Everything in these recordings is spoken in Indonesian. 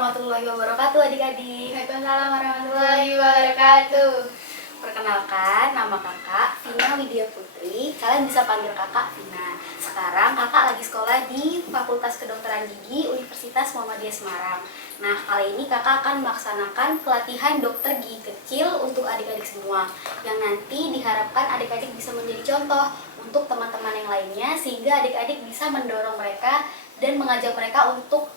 warahmatullahi wabarakatuh adik-adik. Waalaikumsalam warahmatullahi wabarakatuh. Perkenalkan, nama kakak Vina Widya Putri. Kalian bisa panggil kakak Vina. Sekarang kakak lagi sekolah di Fakultas Kedokteran Gigi Universitas Muhammadiyah Semarang. Nah, kali ini kakak akan melaksanakan pelatihan dokter gigi kecil untuk adik-adik semua, yang nanti diharapkan adik-adik bisa menjadi contoh untuk teman-teman yang lainnya, sehingga adik-adik bisa mendorong mereka dan mengajak mereka untuk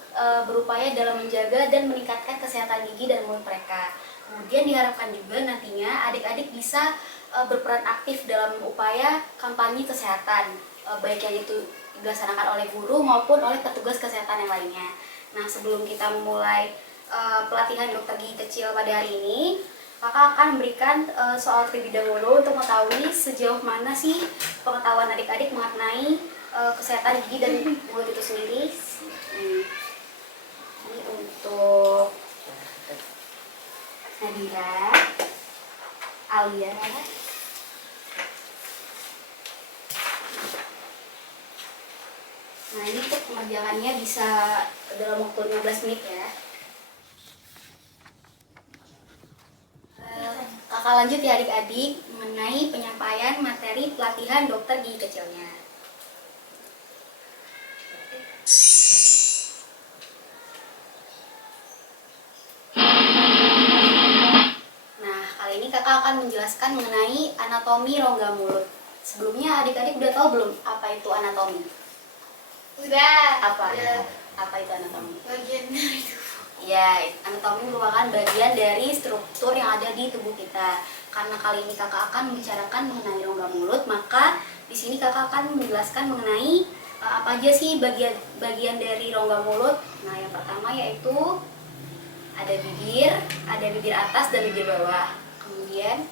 berupaya dalam menjaga dan meningkatkan kesehatan gigi dan mulut mereka. Kemudian diharapkan juga nantinya adik-adik bisa berperan aktif dalam upaya kampanye kesehatan, baik yang itu dilaksanakan oleh guru maupun oleh petugas kesehatan yang lainnya. Nah, sebelum kita memulai pelatihan dokter gigi kecil pada hari ini, kakak akan memberikan soal terlebih dahulu untuk mengetahui sejauh mana sih pengetahuan adik-adik mengenai kesehatan gigi dan mulut itu sendiri. Ini untuk Nadira, Alia. Nah, ini untuk pengerjaannya bisa dalam waktu 15 menit ya. Kakak lanjut ya adik-adik mengenai penyampaian materi pelatihan dokter gigi kecilnya. Ini kakak akan menjelaskan mengenai anatomi rongga mulut. Sebelumnya adik-adik udah tahu belum apa itu anatomi? Udah. Apa? Udah. Apa itu anatomi? Bagian dari tubuh. Ya, anatomi merupakan bagian dari struktur yang ada di tubuh kita. Karena kali ini kakak akan membicarakan mengenai rongga mulut, maka di sini kakak akan menjelaskan mengenai apa aja sih bagian dari rongga mulut. Nah, yang pertama yaitu ada bibir atas dan bibir bawah. Kemudian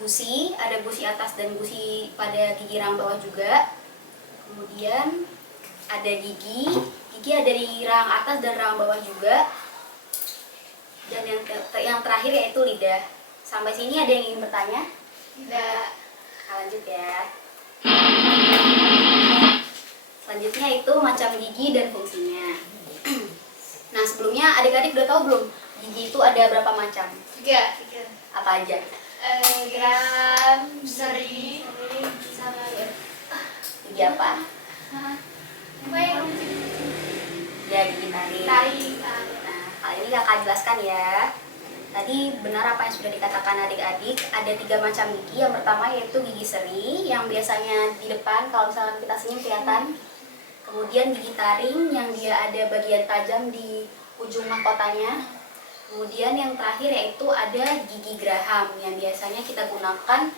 gusi, ada gusi atas dan gusi pada gigi rahang bawah juga. Kemudian ada gigi ada di rahang atas dan rahang bawah juga. Dan yang terakhir yaitu lidah. Sampai sini ada yang ingin bertanya? Tidak. Lanjut ya. Selanjutnya itu macam gigi dan fungsinya. Nah, sebelumnya adik-adik udah tahu belum gigi itu ada berapa macam? Tiga. Apa aja? Geram, seri, sama Gigi apa? apa yang Ya, gigi taring. Nah, kali ini kakak jelaskan ya. Tadi benar apa yang sudah dikatakan adik-adik. Ada 3 macam gigi. Yang pertama yaitu gigi seri, yang biasanya di depan kalau misalnya kita senyum kelihatan. Kemudian gigi taring, yang dia ada bagian tajam di ujung mahkotanya. Kemudian yang terakhir yaitu ada gigi geraham yang biasanya kita gunakan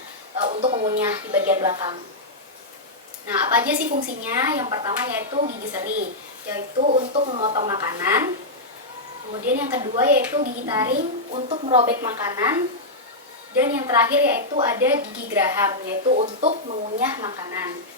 untuk mengunyah di bagian belakang. Nah, apa aja sih fungsinya? Yang pertama yaitu gigi seri, yaitu untuk memotong makanan. Kemudian yang kedua yaitu gigi taring untuk merobek makanan. Dan yang terakhir yaitu ada gigi geraham, yaitu untuk mengunyah makanan.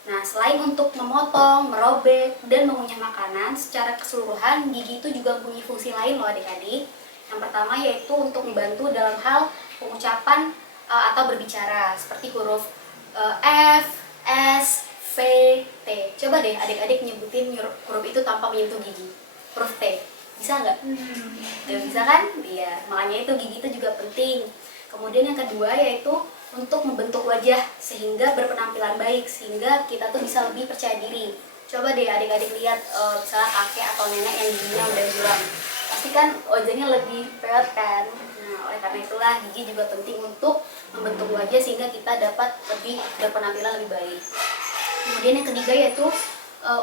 Nah, selain untuk memotong, merobek, dan mengunyah makanan, secara keseluruhan gigi itu juga punya fungsi lain loh adik-adik. Yang pertama yaitu untuk membantu dalam hal pengucapan atau berbicara, seperti huruf F, S, V, T. Coba deh adik-adik nyebutin huruf itu tanpa menyentuh gigi. Huruf T, bisa nggak? Nggak bisa kan? Iya, makanya itu gigi itu juga penting. Kemudian yang kedua yaitu untuk membentuk wajah sehingga berpenampilan baik, sehingga kita tuh bisa lebih percaya diri. Coba deh adik-adik lihat misalnya kakek atau nenek yang giginya udah julang, pasti kan wajahnya lebih peot kan. Nah, oleh karena itulah gigi juga penting untuk membentuk wajah sehingga kita dapat lebih berpenampilan lebih baik. Kemudian yang ketiga yaitu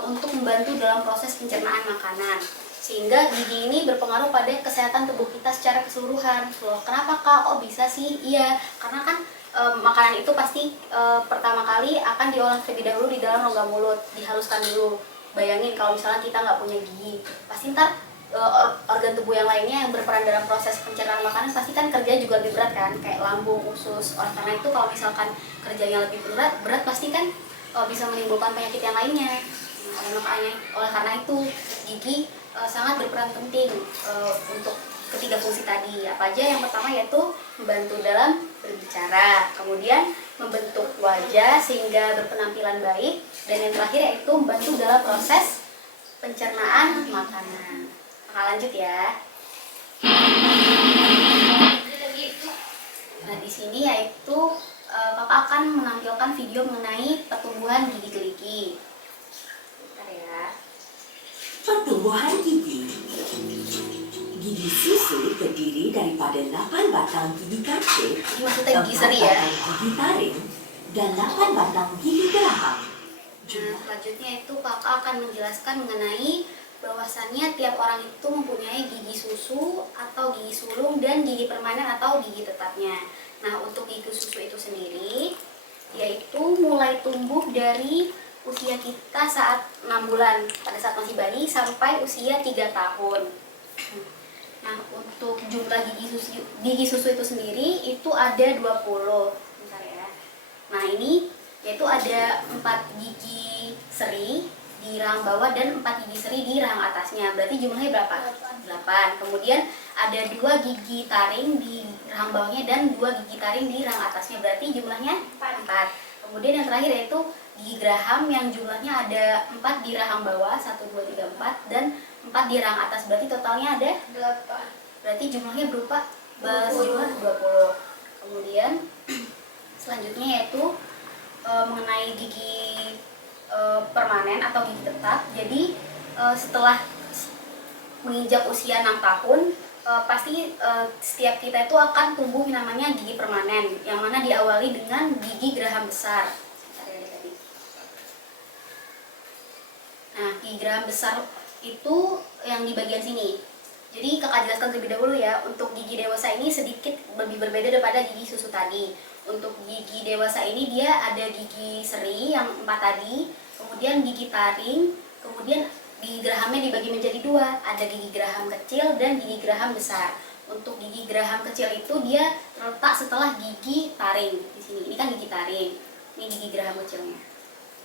untuk membantu dalam proses pencernaan makanan, sehingga gigi ini berpengaruh pada kesehatan tubuh kita secara keseluruhan. Loh, kenapa kak? Kok bisa sih? Iya, karena kan makanan itu pasti pertama kali akan diolah terlebih dahulu di dalam rongga mulut, dihaluskan dulu. Bayangin kalau misalnya kita nggak punya gigi, pasti ntar organ tubuh yang lainnya yang berperan dalam proses pencernaan makanan pasti kan kerja juga lebih berat kan, kayak lambung, usus. Oleh karena itu kalau misalkan kerjanya lebih berat pasti kan bisa menimbulkan penyakit yang lainnya. Nah, oleh karena itu gigi sangat berperan penting untuk ketiga fungsi tadi. Apa aja? Yang pertama yaitu membantu dalam berbicara, kemudian membentuk wajah sehingga berpenampilan baik, dan yang terakhir yaitu membantu dalam proses pencernaan makanan. Nah, lanjut ya. Gitu. Nah, di sini yaitu kakak akan menampilkan video mengenai pertumbuhan gigi keliki. Bentar ya. Pertumbuhan gigi. Gigi susu terdiri daripada 8 batang gigi kancil, Ini maksudnya gigi 4 seri ya. batang gigi taring, dan 8 batang gigi geraham. Nah, selanjutnya itu kakak akan menjelaskan mengenai bahwasannya tiap orang itu mempunyai gigi susu atau gigi sulung dan gigi permanen atau gigi tetapnya. Nah, untuk gigi susu itu sendiri yaitu mulai tumbuh dari usia kita saat 6 bulan pada saat masih bayi sampai usia 3 tahun. Nah, untuk jumlah gigi susu itu sendiri itu ada 20. Bentar ya. Nah, ini yaitu ada 4 gigi seri di rahang bawah dan 4 gigi seri di rahang atasnya. Berarti jumlahnya berapa? 8. Kemudian ada 2 gigi taring di rahang bawahnya dan 2 gigi taring di rahang atasnya. Berarti jumlahnya 4. Kemudian yang terakhir yaitu gigi geraham yang jumlahnya ada 4 di rahang bawah, 1, 2, 3, 4 dan 4 di rahang atas. Berarti totalnya ada 8. berarti jumlahnya berupa 20. jumlah 20. Kemudian selanjutnya yaitu mengenai gigi permanen atau gigi tetap. Jadi setelah menginjak usia 6 tahun pasti setiap kita itu akan tumbuh namanya gigi permanen yang mana diawali dengan gigi geraham besar. Nah, gigi geraham besar itu yang di bagian sini. Jadi kakak jelaskan terlebih dahulu ya, untuk gigi dewasa ini sedikit lebih berbeda daripada gigi susu tadi. Untuk gigi dewasa ini dia ada gigi seri yang 4 tadi, kemudian gigi taring, kemudian gigi gerahamnya dibagi menjadi 2, ada gigi geraham kecil dan gigi geraham besar. Untuk gigi geraham kecil itu dia terletak setelah gigi taring di sini. Ini kan gigi taring, ini gigi geraham kecilnya.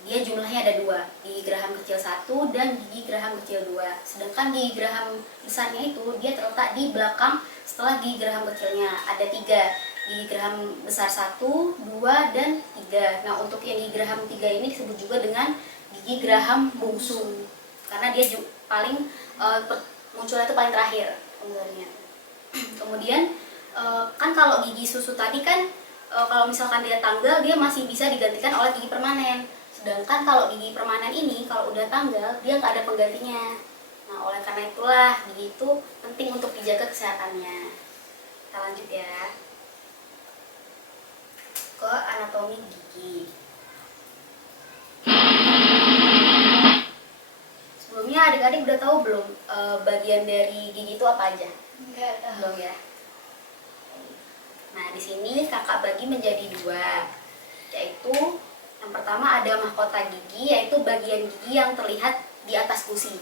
Dia jumlahnya ada 2, gigi geraham kecil 1 dan gigi geraham kecil 2. Sedangkan gigi geraham besarnya itu dia terletak di belakang setelah gigi geraham kecilnya. Ada 3, gigi geraham besar 1, 2, dan 3. Nah, untuk yang gigi geraham 3 ini disebut juga dengan gigi geraham bungsu. Karena dia paling munculnya itu paling terakhir sebenarnya. Kemudian kan kalau gigi susu tadi kan kalau misalkan dia tanggal dia masih bisa digantikan oleh gigi permanen. Sedangkan kalau gigi permanen ini kalau udah tanggal dia nggak ada penggantinya. Nah, oleh karena itulah gigi itu penting untuk dijaga kesehatannya. Kita lanjut ya ke anatomi gigi. Sebelumnya adik-adik udah tahu belum bagian dari gigi itu apa aja? Enggak tahu. Belum ya. Nah, di sini kakak bagi menjadi 2, yaitu yang pertama ada mahkota gigi, yaitu bagian gigi yang terlihat di atas gusi.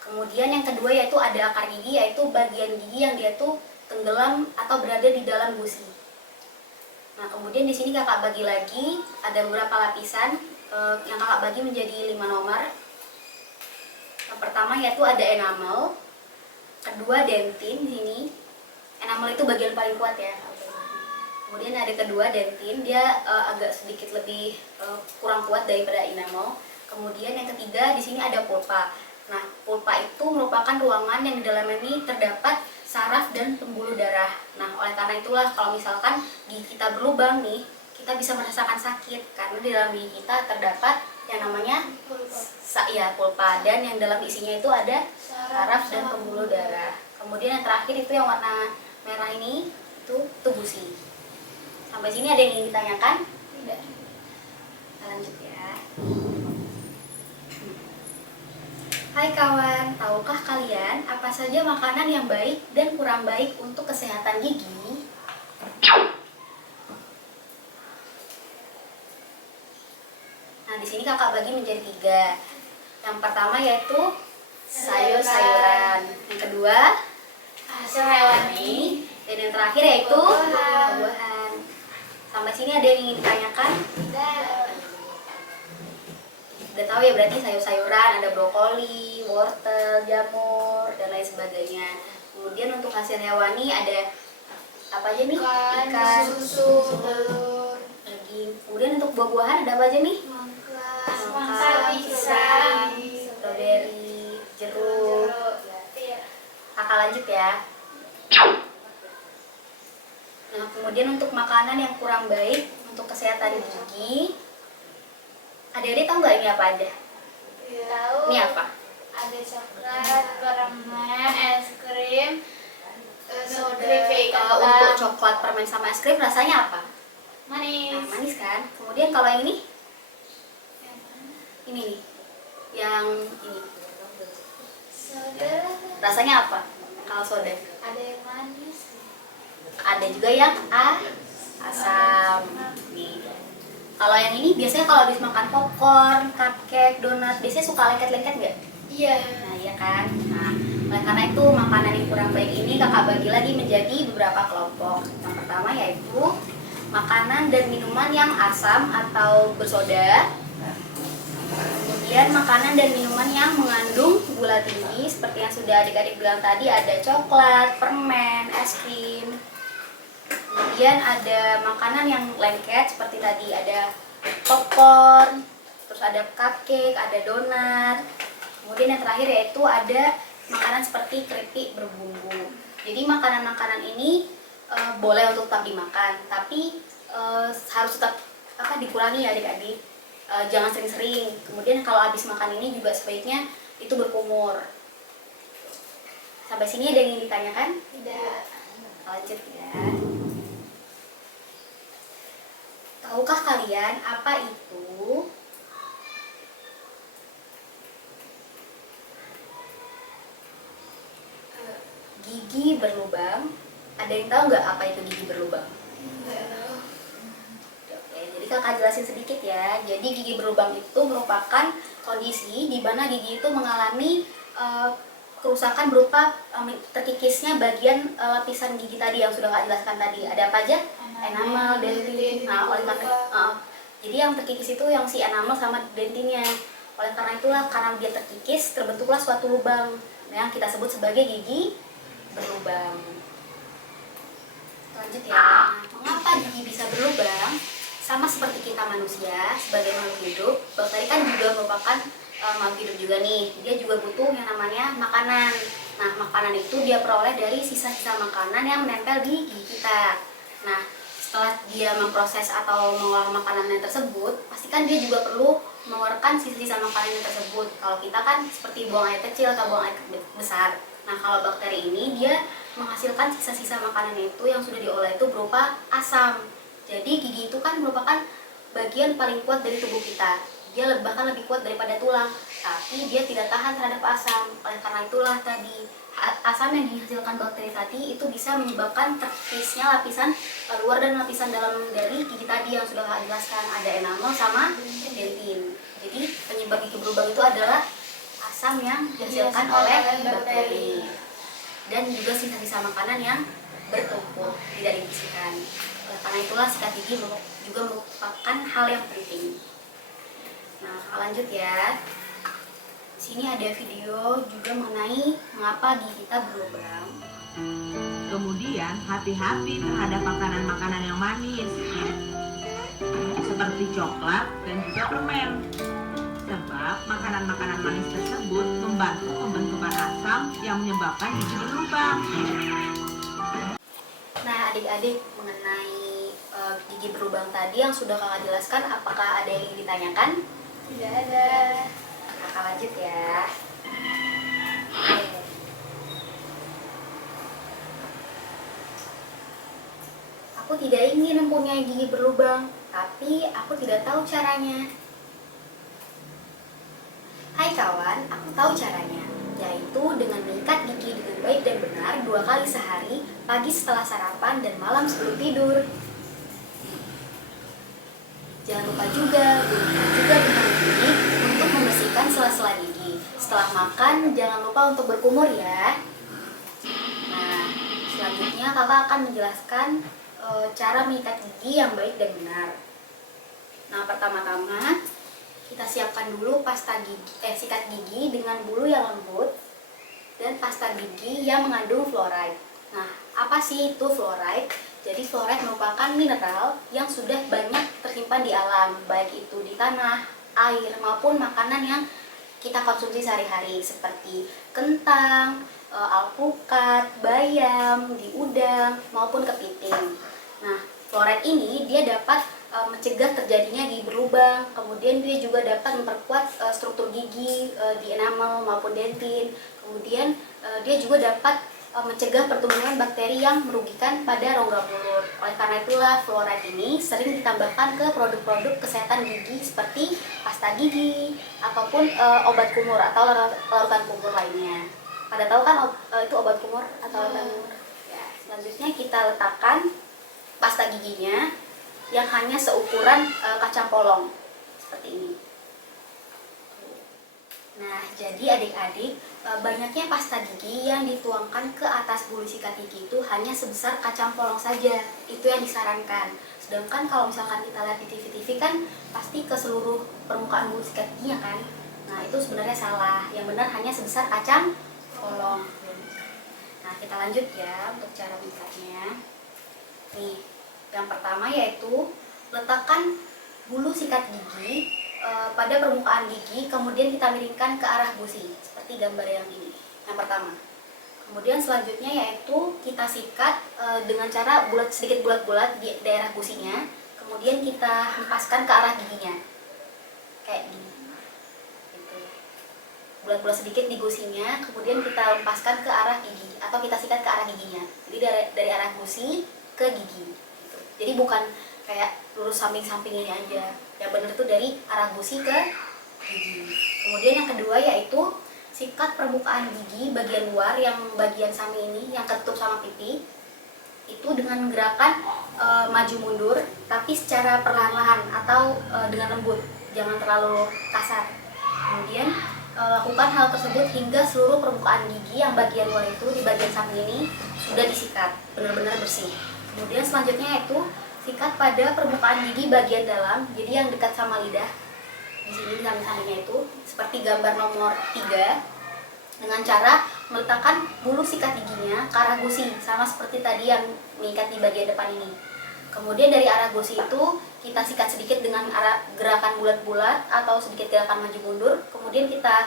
Kemudian yang kedua yaitu ada akar gigi, yaitu bagian gigi yang dia tuh tenggelam atau berada di dalam gusi. Nah, kemudian di sini kakak bagi lagi ada beberapa lapisan yang kakak bagi menjadi 5 nomor. Yang pertama yaitu ada enamel, kedua dentin di sini. Enamel itu bagian paling kuat ya. Kemudian ada kedua dentin, dia agak sedikit lebih kurang kuat daripada enamel. Kemudian yang ketiga di sini ada pulpa. Nah, pulpa itu merupakan ruangan yang di dalamnya ini terdapat saraf dan pembuluh darah. Nah, oleh karena itulah kalau misalkan gigi kita berlubang nih, kita bisa merasakan sakit karena di dalam gigi kita terdapat yang namanya pulpa, dan yang dalam isinya itu ada saraf dan pembuluh darah. Kemudian yang terakhir itu yang warna merah ini itu gusi. Sampai sini ada yang ingin ditanyakan? Tidak. Kita lanjut ya. Hai kawan, tahukah kalian apa saja makanan yang baik dan kurang baik untuk kesehatan gigi? Nah, di sini kakak bagi menjadi 3. Yang pertama yaitu sayur-sayuran. Yang kedua Hasil hewani. dan yang terakhir yaitu Buah-buahan. buah-buahan. Sampai sini ada yang ingin ditanyakan? Tidak. Udah tahu ya berarti sayur-sayuran, ada brokoli, wortel, jamur, dan lain sebagainya. Kemudian untuk hasil hewani ada apa aja nih? Ikan, susu, telur, daging. Kemudian untuk buah-buahan ada apa aja nih? semangka, pisang, stroberi, jeruk, Kakak lanjut ya. Nah, kemudian untuk makanan yang kurang baik untuk kesehatan gigi, adik-adik tahu nggak ini apa aja? Tahu. Ini apa? Ada coklat, permen, es krim, soda. Untuk coklat, permen, sama es krim rasanya apa? Nah, Manis. manis kan? Kemudian kalau yang ini? Ini nih, yang ini. Soda. Rasanya apa? Kalau soda? Ada yang manis. Ada juga yang asam. Nih. Kalau yang ini biasanya kalau habis makan popcorn, cupcake, donat, biasanya suka lengket-lengket nggak? Iya. Nah, iya kan? Nah, oleh karena itu makanan yang kurang baik ini kakak bagi lagi menjadi beberapa kelompok. Yang pertama yaitu makanan dan minuman yang asam atau bersoda. Kemudian makanan dan minuman yang mengandung gula tinggi seperti yang sudah adik-adik bilang tadi, ada coklat, permen, es krim. Kemudian ada makanan yang lengket seperti tadi, ada popcorn, terus ada cupcake, ada donat. Kemudian yang terakhir yaitu ada makanan seperti keripik berbumbu. Jadi makanan-makanan ini boleh untuk tetap dimakan, tapi harus tetap dikurangi ya adik-adik. Jangan sering-sering. Kemudian kalau habis makan ini juga sebaiknya itu berkumur. Sampai sini ada yang ingin ditanyakan? Tidak. Lanjut ya. Tahukah kalian apa itu gigi berlubang? Ada yang tahu nggak apa itu gigi berlubang? Oke, jadi kakak jelasin sedikit ya. Jadi gigi berlubang itu merupakan kondisi di mana gigi itu mengalami kerusakan berupa terkikisnya bagian lapisan gigi tadi yang sudah kak jelaskan tadi. Ada apa aja? Enamel, dentin. Nah, oleh karena jadi yang terkikis itu yang si enamel sama dentinnya. Oleh karena itulah, karena dia terkikis, terbentuklah suatu lubang yang kita sebut sebagai gigi berlubang. Lanjut ya. Nah, mengapa gigi bisa berlubang? Sama seperti kita manusia sebagai makhluk hidup, bakteri kan juga merupakan makhluk hidup juga nih. Dia juga butuh yang namanya makanan. Nah, makanan itu dia peroleh dari sisa-sisa makanan yang menempel di gigi kita. Nah, setelah dia memproses atau mengolah makanannya tersebut, pastikan dia juga perlu mengeluarkan sisa-sisa makanan tersebut. Kalau kita kan seperti buang air kecil atau buang air besar. Nah, kalau bakteri ini dia menghasilkan sisa-sisa makanan itu yang sudah diolah itu berupa asam. Jadi gigi itu kan merupakan bagian paling kuat dari tubuh kita. Dia bahkan lebih kuat daripada tulang, tapi dia tidak tahan terhadap asam. Oleh karena itulah tadi asam yang dihasilkan bakteri tadi itu bisa menyebabkan terkikisnya lapisan luar dan lapisan dalam dari gigi tadi yang sudah saya jelaskan, ada enamel sama dentin. Jadi penyebab gigi berlubang itu adalah asam yang dihasilkan oleh bakteri dan juga sisa-sisa makanan yang bertumpuk tidak dibersihkan. Oleh karena itulah sikat gigi juga merupakan hal yang penting. Nah, lanjut ya. Sini ada video juga mengenai mengapa gigi kita berlubang. Kemudian hati-hati terhadap makanan-makanan yang manis seperti coklat dan juga permen. Sebab makanan-makanan manis tersebut membantu pembentukan asam yang menyebabkan gigi berlubang. Nah, adik-adik mengenai gigi berlubang tadi yang sudah kakak jelaskan, apakah ada yang ingin ditanyakan? Tidak ada. Kakak lanjut ya. Oke. Aku tidak ingin mempunyai gigi berlubang, tapi aku tidak tahu caranya. Hai kawan, aku tahu caranya, yaitu dengan mengikat gigi dengan baik dan benar 2 kali sehari, pagi setelah sarapan dan malam sebelum tidur. Jangan lupa juga dengan gigi untuk membersihkan sela-sela gigi. Setelah makan, jangan lupa untuk berkumur ya. Nah, selanjutnya kakak akan menjelaskan cara mengikat gigi yang baik dan benar. Nah, pertama-tama kita siapkan dulu sikat gigi dengan bulu yang lembut dan pasta gigi yang mengandung fluoride. Nah, apa sih itu fluoride? Jadi fluoride merupakan mineral yang sudah banyak tersimpan di alam, baik itu di tanah, air, maupun makanan yang kita konsumsi sehari-hari seperti kentang, alpukat, bayam, di udang maupun kepiting. Nah, fluoride ini dia dapat mencegah terjadinya gigi berlubang, kemudian dia juga dapat memperkuat struktur gigi di enamel maupun dentin. Kemudian dia juga dapat mencegah pertumbuhan bakteri yang merugikan pada rongga mulut. Oleh karena itulah fluoride ini sering ditambahkan ke produk-produk kesehatan gigi seperti pasta gigi ataupun obat kumur atau larutan kumur lainnya. Pada tahu kan itu obat kumur atau larutan kumur? Ya, selanjutnya kita letakkan pasta giginya yang hanya seukuran kacang polong seperti ini. Nah, jadi adik-adik, banyaknya pasta gigi yang dituangkan ke atas bulu sikat gigi itu hanya sebesar kacang polong saja. Itu yang disarankan. Sedangkan kalau misalkan kita lihat di TV-TV kan pasti ke seluruh permukaan bulu sikat giginya kan. Nah, itu sebenarnya salah. Yang benar hanya sebesar kacang polong. Nah, kita lanjut ya untuk cara mengikatnya. Nih, yang pertama yaitu letakkan bulu sikat gigi pada permukaan gigi, kemudian kita miringkan ke arah gusi seperti gambar yang ini. Yang pertama. Kemudian selanjutnya yaitu kita sikat dengan cara sedikit bulat-bulat di daerah gusinya, kemudian kita hempaskan ke arah giginya. Kayak gini. Gitu. Bulat-bulat sedikit di gusinya, kemudian kita hempaskan ke arah gigi atau kita sikat ke arah giginya. Jadi dari arah gusi ke gigi. Jadi bukan kayak lurus samping-samping ini aja. Yang benar itu dari arah gusi ke gigi. Kemudian yang kedua yaitu sikat permukaan gigi bagian luar yang bagian samping ini yang ketutup sama pipi. Itu dengan gerakan maju mundur tapi secara perlahan-lahan atau dengan lembut. Jangan terlalu kasar. Kemudian lakukan hal tersebut hingga seluruh permukaan gigi yang bagian luar itu di bagian samping ini sudah disikat, benar-benar bersih. Kemudian selanjutnya itu sikat pada permukaan gigi bagian dalam, jadi yang dekat sama lidah. Di sini samping-sampingnya itu seperti gambar nomor 3 dengan cara meletakkan bulu sikat giginya ke arah gusi sama seperti tadi yang mengikat di bagian depan ini. Kemudian dari arah gusi itu kita sikat sedikit dengan arah gerakan bulat-bulat atau sedikit gerakan maju mundur. Kemudian kita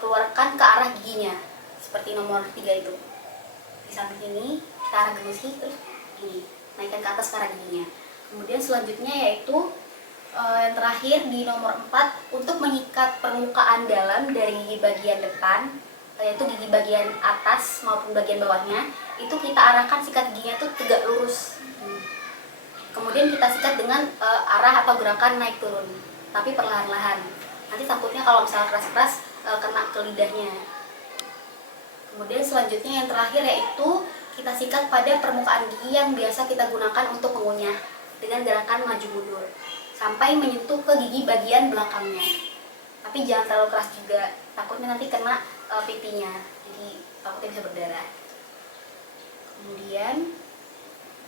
keluarkan ke arah giginya seperti nomor 3 itu. Di samping ini kita arah ke gusi terus ini naikkan ke atas ke arah giginya. Kemudian selanjutnya yaitu yang terakhir di nomor 4 untuk mengikat permukaan dalam dari gigi bagian depan, yaitu gigi bagian atas maupun bagian bawahnya, itu kita arahkan sikat giginya tuh tegak lurus. Kemudian kita sikat dengan arah atau gerakan naik turun, tapi perlahan-lahan. Nanti takutnya kalau misalnya keras-keras kena ke lidahnya. Kemudian selanjutnya yang terakhir yaitu kita sikat pada permukaan gigi yang biasa kita gunakan untuk mengunyah dengan gerakan maju mundur sampai menyentuh ke gigi bagian belakangnya. Tapi jangan terlalu keras juga, takutnya nanti kena pipinya, jadi takutnya bisa berdarah. Kemudian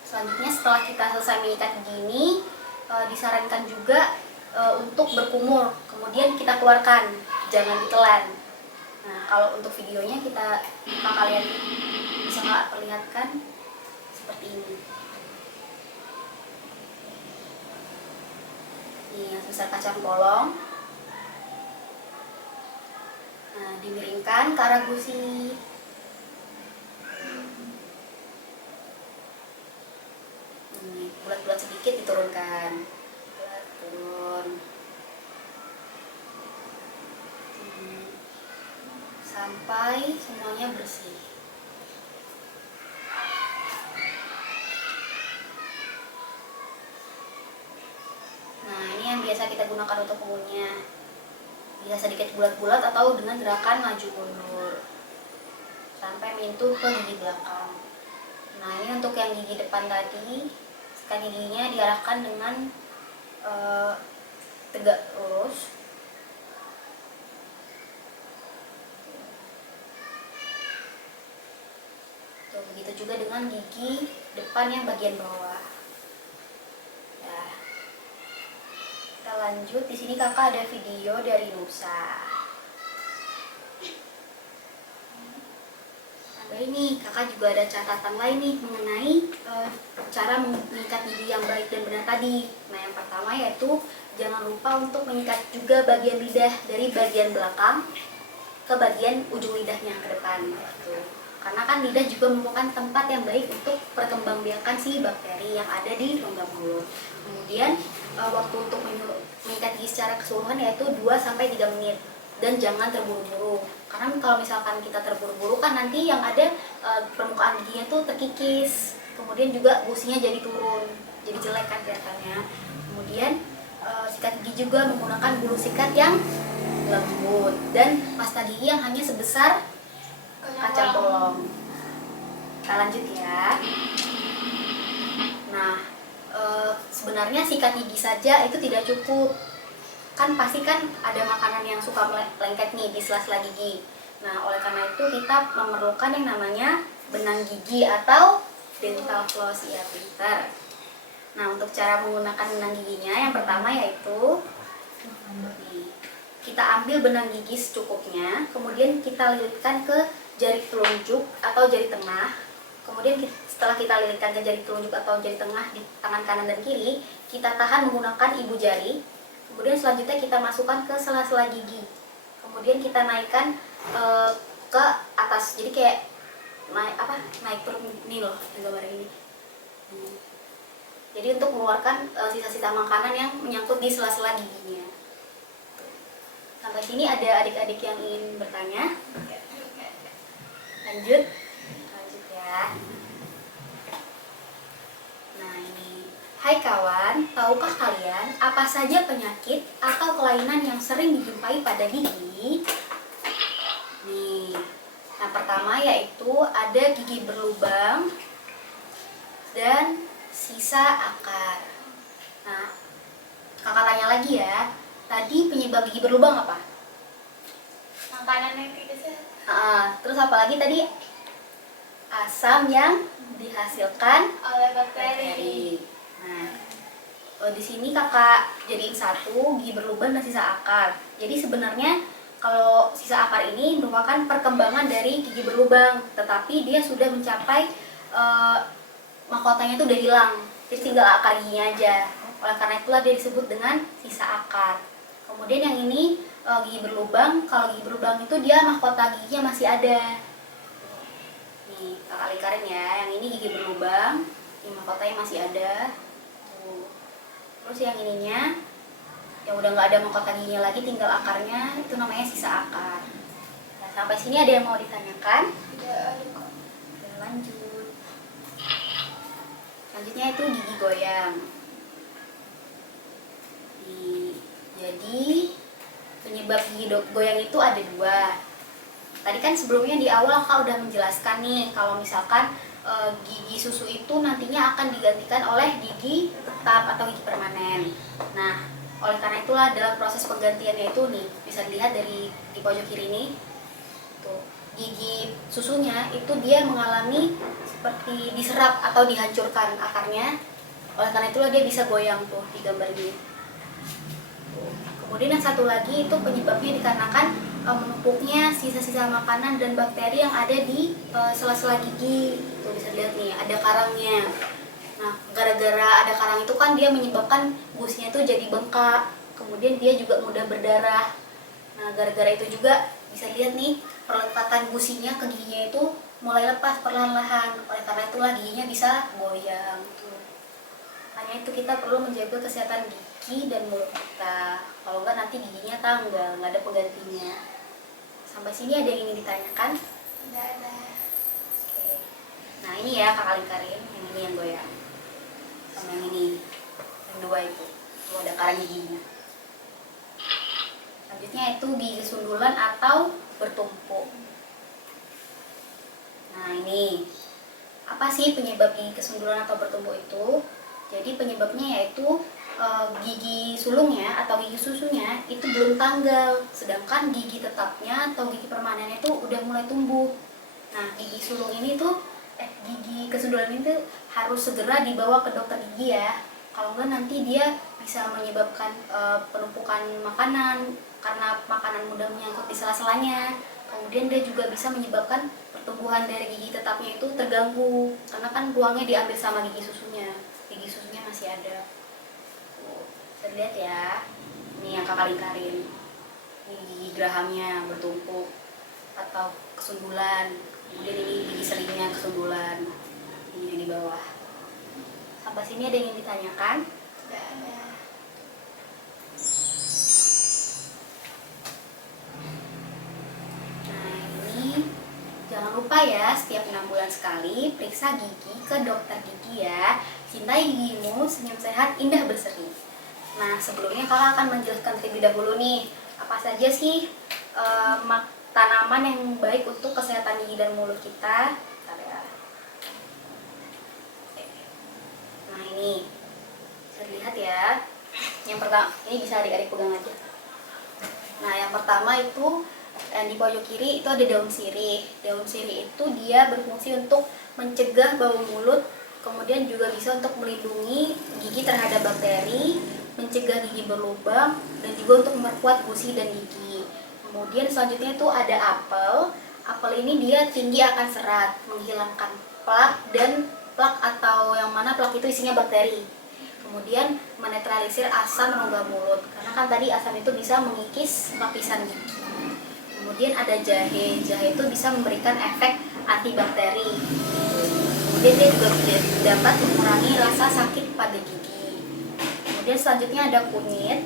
selanjutnya setelah kita selesai mengikat gigi ini, disarankan juga untuk berkumur, kemudian kita keluarkan, jangan ditelan. Nah, kalau untuk videonya kalian bisa nggak perlihatkan seperti ini. Ini yang sebesar kacang polong. Nah, dimiringkan ke arah gusi. Ini bulat-bulat sedikit diturunkan. Bulat turun. Sampai semuanya bersih. Nah, ini yang biasa kita gunakan untuk mengunyah. Bisa sedikit bulat-bulat atau dengan gerakan maju mundur sampai menyentuh ke gigi belakang. Nah, ini untuk yang gigi depan tadi, sikat giginya diarahkan dengan tegak lurus. Tuh, begitu juga dengan gigi depan yang bagian bawah. Ya. Kita lanjut. Di sini kakak ada video dari Nusa. Nah, ini kakak juga ada catatan lain nih mengenai cara mengikat gigi yang baik dan benar tadi. Nah, yang pertama yaitu jangan lupa untuk mengikat juga bagian lidah dari bagian belakang ke bagian ujung lidahnya ke depan. Gitu. karena kan lidah juga merupakan tempat yang baik untuk perkembangbiakan si bakteri yang ada di rongga mulut. Kemudian waktu untuk menyikat gigi secara keseluruhan yaitu 2-3 menit, dan jangan terburu-buru, karena kalau misalkan kita terburu-buru kan nanti yang ada permukaan giginya tuh terkikis, kemudian juga gusinya jadi turun, jadi jelek kan kelihatannya. Kemudian sikat gigi juga menggunakan bulu sikat yang lembut dan pasta gigi yang hanya sebesar kacang polong. Kita lanjut ya. Nah, sebenarnya sikat gigi saja itu tidak cukup. Kan pasti kan ada makanan yang suka lengket nih di sela-sela gigi. Nah, oleh karena itu kita memerlukan yang namanya benang gigi atau dental floss, ya pintar. Nah, untuk cara menggunakan benang giginya yang pertama yaitu kita ambil benang gigi secukupnya, kemudian kita lilitkan ke jari telunjuk atau jari tengah. Kemudian setelah kita lilitkan ke jari telunjuk atau jari tengah di tangan kanan dan kiri, kita tahan menggunakan ibu jari. Kemudian selanjutnya kita masukkan ke sela-sela gigi. Kemudian kita naikkan ke atas. Jadi kayak naik turun ini loh, gambar ini. Jadi untuk mengeluarkan sisa-sisa makanan yang menyangkut di sela-sela giginya. Sampai sini ada adik-adik yang ingin bertanya? Lanjut ya. Nah ini, hai kawan, tahukah kalian apa saja penyakit atau kelainan yang sering dijumpai pada gigi? Nih, yang pertama yaitu ada gigi berlubang dan sisa akar. Nah, kakak tanya lagi ya. Tadi penyebab gigi berlubang apa? Makanan yang tidak sehat Terus apa lagi tadi? Asam yang dihasilkan oleh bakteri. Nah, di sini kakak jadiin satu gigi berlubang dan sisa akar. Jadi sebenarnya kalau sisa akar ini merupakan perkembangan dari gigi berlubang, tetapi dia sudah mencapai mahkotanya itu udah hilang, jadi tinggal akar giginya aja. Oleh karena itulah dia disebut dengan sisa akar. Kemudian yang ini gigi berlubang. Kalau gigi berlubang itu dia mahkota giginya masih ada. Nih kakak lingkarin ya. Yang ini gigi berlubang, ini mahkotanya masih ada. Tuh. Terus yang ininya, yang udah nggak ada mahkota giginya lagi, tinggal akarnya, itu namanya sisa akar. Nah, sampai sini ada yang mau ditanyakan? Tidak ada kok. Oke, lanjut. Selanjutnya itu gigi goyang. Jadi penyebab gigi goyang itu ada dua. Tadi kan sebelumnya di awal Kak udah menjelaskan nih kalau misalkan gigi susu itu nantinya akan digantikan oleh gigi tetap atau gigi permanen. Nah, oleh karena itulah dalam proses penggantiannya itu nih bisa dilihat di pojok kiri ini. Tuh, gigi susunya itu dia mengalami seperti diserap atau dihancurkan akarnya. Oleh karena itulah dia bisa goyang tuh di gambar ini. Kemudian yang satu lagi itu penyebabnya dikarenakan menumpuknya sisa-sisa makanan dan bakteri yang ada di sela-sela gigi. Tuh bisa lihat nih, ada karangnya. Nah, gara-gara ada karang itu kan dia menyebabkan gusinya itu jadi bengkak. Kemudian dia juga mudah berdarah. Nah, gara-gara itu juga bisa lihat nih, perlekatan gusinya ke giginya itu mulai lepas perlahan-lahan. Oleh karena itulah giginya bisa goyang. Tuh. Makanya itu kita perlu menjaga kesehatan gigi dan mulut kita. Kalau enggak nanti giginya tanggal, nggak ada penggantinya. Sampai sini ada yang ingin ditanyakan? Tidak ada. Oke. Nah ini ya kakak lingkarin, yang ini yang goyang. Sama yang ini, yang dua itu ada karang giginya. Selanjutnya itu gigi sundulan atau bertumpuk. Nah ini, apa sih penyebab gigi kesundulan atau bertumpuk itu? Jadi penyebabnya yaitu gigi sulungnya atau gigi susunya itu belum tanggal, sedangkan gigi tetapnya atau gigi permanennya itu udah mulai tumbuh. Nah, gigi sulung ini tuh gigi kesundulan ini tuh harus segera dibawa ke dokter gigi ya. Kalau enggak nanti dia bisa menyebabkan penumpukan makanan karena makanan mudah menyangkut di sela-selanya. Kemudian dia juga bisa menyebabkan pertumbuhan dari gigi tetapnya itu terganggu karena kan ruangnya diambil sama gigi susunya. Gigi susunya masih ada. Bisa lihat ya, ini yang kakak lingkarin. Ini gigi gerahamnya bertumpuk atau kesundulan. Kemudian ini gigi seringnya kesundulan, ini di bawah. Sampai sini ada yang ingin ditanyakan? Tidak ada. Nah ini jangan lupa ya, setiap 6 bulan sekali periksa gigi ke dokter gigi ya. Cintai gigimu, senyum sehat, indah berseri. Nah sebelumnya kakak akan menjelaskan terlebih dahulu nih, apa saja sih tanaman yang baik untuk kesehatan gigi dan mulut kita. Bentar ya. Nah ini bisa dilihat ya. Yang pertama, ini bisa adik-adik pegang aja. Nah yang pertama itu di pojok kiri itu ada daun sirih. Daun sirih itu dia berfungsi untuk mencegah bau mulut, kemudian juga bisa untuk melindungi gigi terhadap bakteri, mencegah gigi berlubang, dan juga untuk memperkuat gusi dan gigi. Kemudian selanjutnya itu ada apel. Apel ini dia tinggi akan serat, menghilangkan plak dan plak atau yang mana plak itu isinya bakteri. Kemudian menetralisir asam rongga mulut, karena kan tadi asam itu bisa mengikis lapisan gigi. Kemudian ada jahe. Jahe itu bisa memberikan efek antibakteri. Kemudian dia juga dapat mengurangi rasa sakit pada gigi. Kemudian selanjutnya ada kunyit.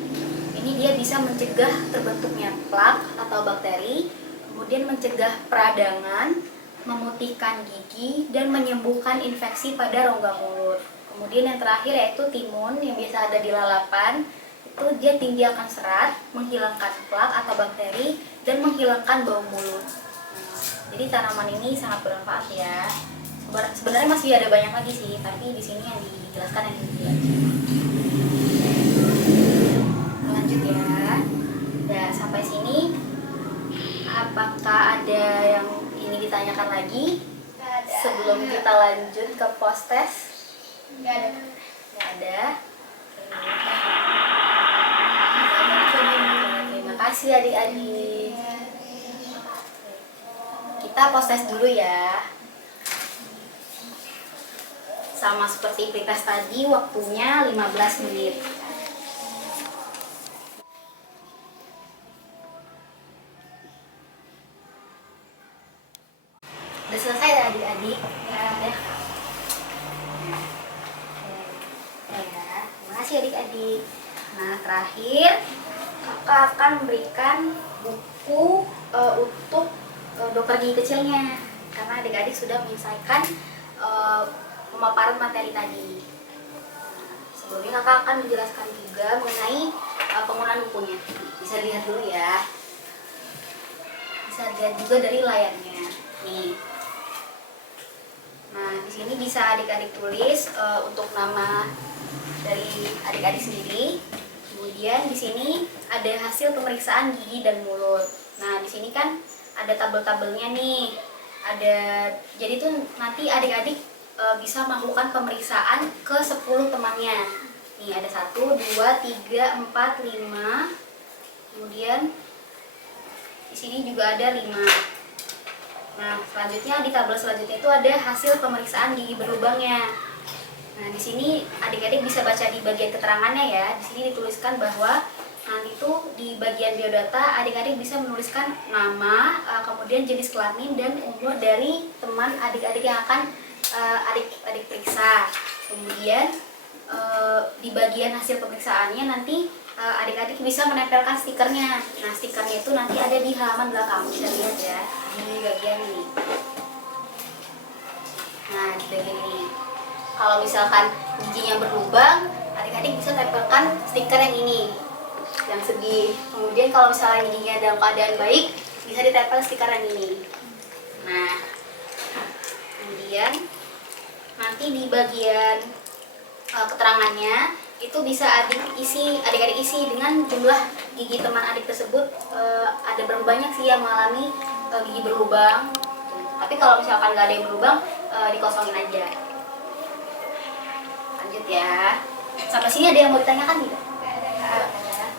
Ini dia bisa mencegah terbentuknya plak atau bakteri, kemudian mencegah peradangan, memutihkan gigi, dan menyembuhkan infeksi pada rongga mulut. Kemudian yang terakhir yaitu timun yang biasa ada di lalapan. Itu dia tinggi akan serat, menghilangkan plak atau bakteri, dan menghilangkan bau mulut. Jadi tanaman ini sangat bermanfaat ya. Sebenarnya masih ada banyak lagi sih, tapi di sini yang dijelaskan yang ini aja. Lanjut ya. Ya sampai sini. Apakah ada yang ini ditanyakan lagi? Tidak ada. Sebelum kita lanjut ke post test? Tidak ada. Nggak ada. Terima kasih adik-adik. Kita post test dulu ya. Sama seperti pretest tadi, waktunya 15 menit. Udah selesai ya adik-adik? Ya. Terima kasih adik-adik. Nah terakhir kakak akan memberikan buku untuk dokter gigi kecilnya, karena adik-adik sudah menyelesaikan pemaparan materi tadi. Sebelumnya kakak akan menjelaskan juga mengenai penggunaan bukunya. Bisa dilihat dulu ya. Bisa dilihat juga dari layarnya. Nih. Nah, di sini bisa adik-adik tulis untuk nama dari adik-adik sendiri. Kemudian di sini ada hasil pemeriksaan gigi dan mulut. Nah, di sini kan ada tabel-tabelnya nih. Jadi tuh nanti adik-adik bisa melakukan pemeriksaan ke 10 temannya. Nih ada 1, 2, 3, 4, 5. Kemudian di sini juga ada 5. Nah, selanjutnya di tabel selanjutnya itu ada hasil pemeriksaan gigi berlubangnya. Nah, di sini adik-adik bisa baca di bagian keterangannya ya. Di sini dituliskan bahwa nanti tuh di bagian biodata adik-adik bisa menuliskan nama, kemudian jenis kelamin dan umur dari teman adik-adik yang akan adik periksa. Kemudian di bagian hasil pemeriksaannya nanti adik-adik bisa menempelkan stikernya. Nah, stikernya itu nanti ada di halaman belakang, bisa lihat ya di bagian ini. Nah, di bagian ini. Kalau misalkan giginya berlubang, adik-adik bisa tempelkan stiker yang ini, yang segi. Kemudian kalau misalnya giginya dalam keadaan baik, bisa ditempel stiker yang ini. Nah, kemudian nanti di bagian keterangannya itu bisa adik-adik isi dengan jumlah gigi teman adik tersebut, ada berapa banyak sih yang mengalami gigi berlubang. Tapi kalau misalkan nggak ada yang berlubang, dikosongin aja. Lanjut ya. Sampai sini ada yang mau ditanyakan tidak?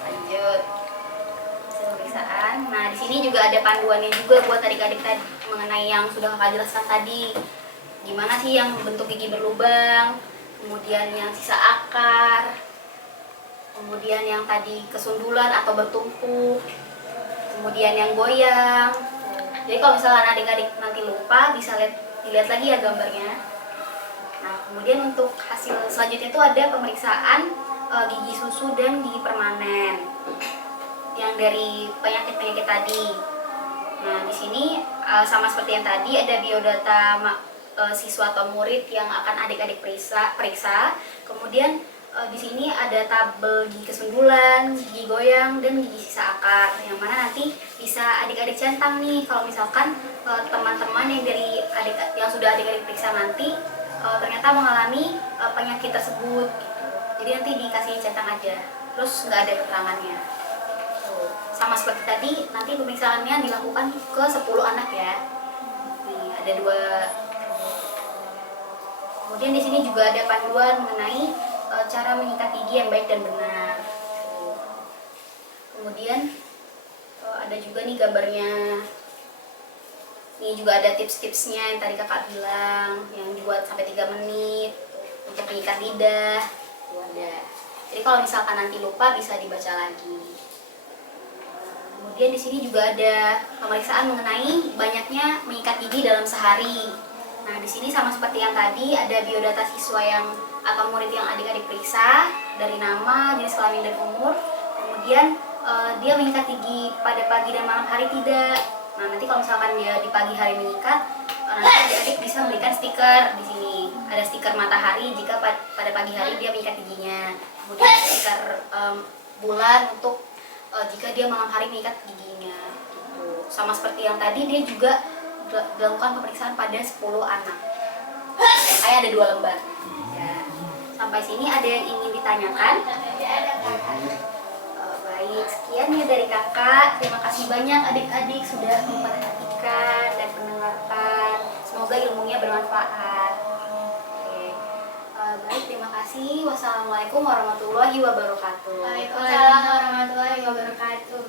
Lanjut. Hasil pemeriksaan. Nah, di sini juga ada panduannya juga buat adik-adik tadi mengenai yang sudah kakak jelaskan tadi. Gimana sih yang bentuk gigi berlubang, kemudian yang sisa akar, kemudian yang tadi kesundulan atau bertumpuk, kemudian yang goyang. Jadi kalau misalnya adik-adik nanti lupa, bisa dilihat lagi ya gambarnya. Nah, kemudian untuk hasil selanjutnya itu ada pemeriksaan gigi susu dan gigi permanen yang dari penyakit-penyakit tadi. Nah, di sini sama seperti yang tadi ada biodata siswa atau murid yang akan adik-adik periksa. Kemudian di sini ada tabel gigi kesundulan, gigi goyang, dan gigi sisa akar, yang mana nanti bisa adik-adik centang nih kalau misalkan teman-teman yang sudah adik-adik periksa nanti ternyata mengalami penyakit tersebut gitu. Jadi nanti dikasih centang aja, terus nggak ada keterangannya. Tuh. Sama seperti tadi, nanti pemeriksaannya dilakukan ke 10 anak ya. Nih, ada 2. Kemudian di sini juga ada panduan mengenai cara menyikat gigi yang baik dan benar. Kemudian ada juga nih gambarnya. Ini juga ada tips-tipsnya yang tadi kakak bilang, yang dibuat sampai 3 menit untuk menyikat lidah. Tuh ada. Jadi kalau misalkan nanti lupa bisa dibaca lagi. Kemudian di sini juga ada pemeriksaan mengenai banyaknya menyikat gigi dalam sehari. Nah, di sini sama seperti yang tadi, ada biodata siswa atau murid yang adik-adik periksa dari nama, jenis kelamin dan umur. Kemudian dia menyikat gigi pada pagi dan malam hari tidak. Nah, nanti kalau misalkan dia di pagi hari menyikat, nanti adik-adik bisa memberikan stiker di sini. Ada stiker matahari jika pada pagi hari dia menyikat giginya. Kemudian stiker bulan untuk jika dia malam hari menyikat giginya. Gitu. Sama seperti yang tadi, dia juga dilakukan pemeriksaan pada 10 anak. Kayak ada 2 lembar. Ya. Sampai sini ada yang ingin ditanyakan? Baik, sekian ya dari kakak. Terima kasih banyak adik-adik sudah memperhatikan dan mendengarkan. Semoga ilmunya bermanfaat. Oke. Baik, terima kasih. Wassalamualaikum warahmatullahi wabarakatuh. Waalaikumsalam warahmatullahi wabarakatuh.